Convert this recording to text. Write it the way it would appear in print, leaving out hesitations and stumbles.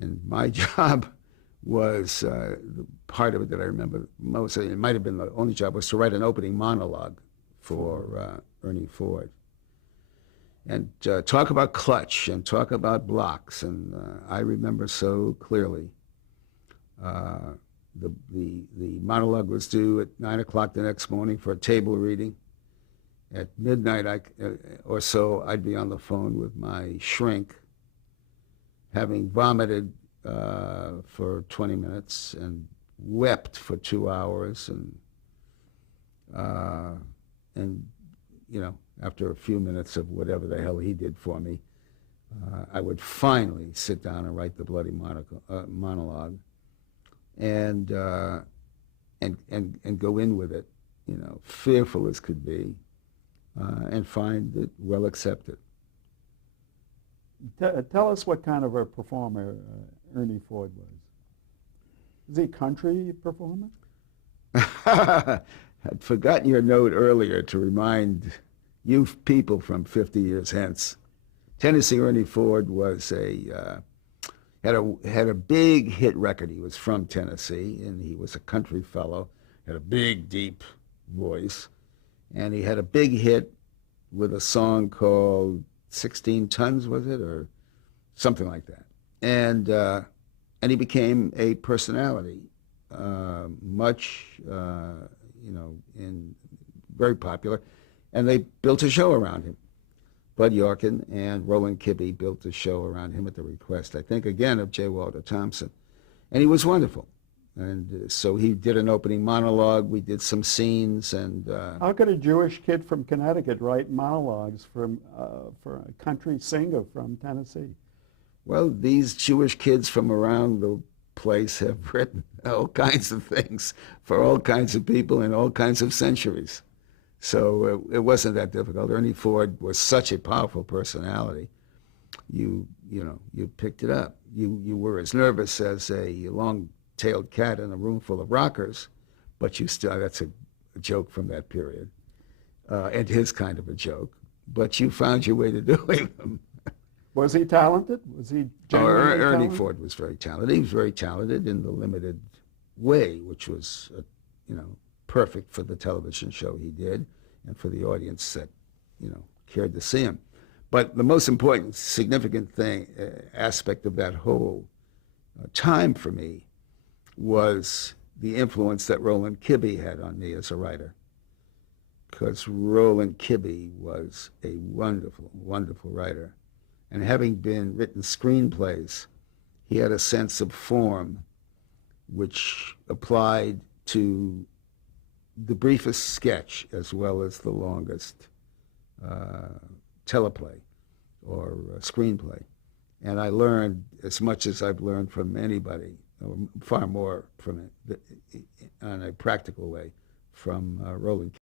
And my job was, the part of it that I remember most, it might have been the only job, was to write an opening monologue for Ernie Ford. And talk about clutch and talk about blocks. And I remember so clearly the monologue was due at 9 o'clock the next morning for a table reading. At midnight or so, I'd be on the phone with my shrink, having vomited for 20 minutes and wept for 2 hours, and after a few minutes of whatever the hell he did for me, I would finally sit down and write the bloody monologue, and go in with it, fearful as could be, and find it well accepted. Tell us what kind of a performer Ernie Ford was. Was he a country performer? I'd forgotten your note earlier to remind you people from 50 years hence. Tennessee Ernie Ford was had a big hit record. He was from Tennessee, and he was a country fellow, had a big, deep voice, and he had a big hit with a song called 16 Tons, was it, or something like that. And he became a personality, much, very popular. And they built a show around him. Bud Yorkin and Roland Kibbee built a show around him at the request, I think, again, of J. Walter Thompson. And he was wonderful. And so he did an opening monologue. We did some scenes. And how could a Jewish kid from Connecticut write monologues for a country singer from Tennessee? Well, these Jewish kids from around the place have written all kinds of things for all kinds of people in all kinds of centuries. So it wasn't that difficult. Ernie Ford was such a powerful personality. You picked it up. You were as nervous as a long-tailed cat in a room full of rockers, but you still, that's a joke from that period, and his kind of a joke, but you found your way to doing them. Was he talented? Was he genuinely Ernie talented? Ford was very talented. He was very talented in the limited way, which was, perfect for the television show he did and for the audience that, cared to see him. But the most important, significant aspect of that whole time for me was the influence that Roland Kibbee had on me as a writer. Because Roland Kibbee was a wonderful, wonderful writer. And having written screenplays, he had a sense of form which applied to the briefest sketch as well as the longest teleplay or screenplay. And I learned as much as I've learned from anybody, or far more from it, on a practical way, from Roland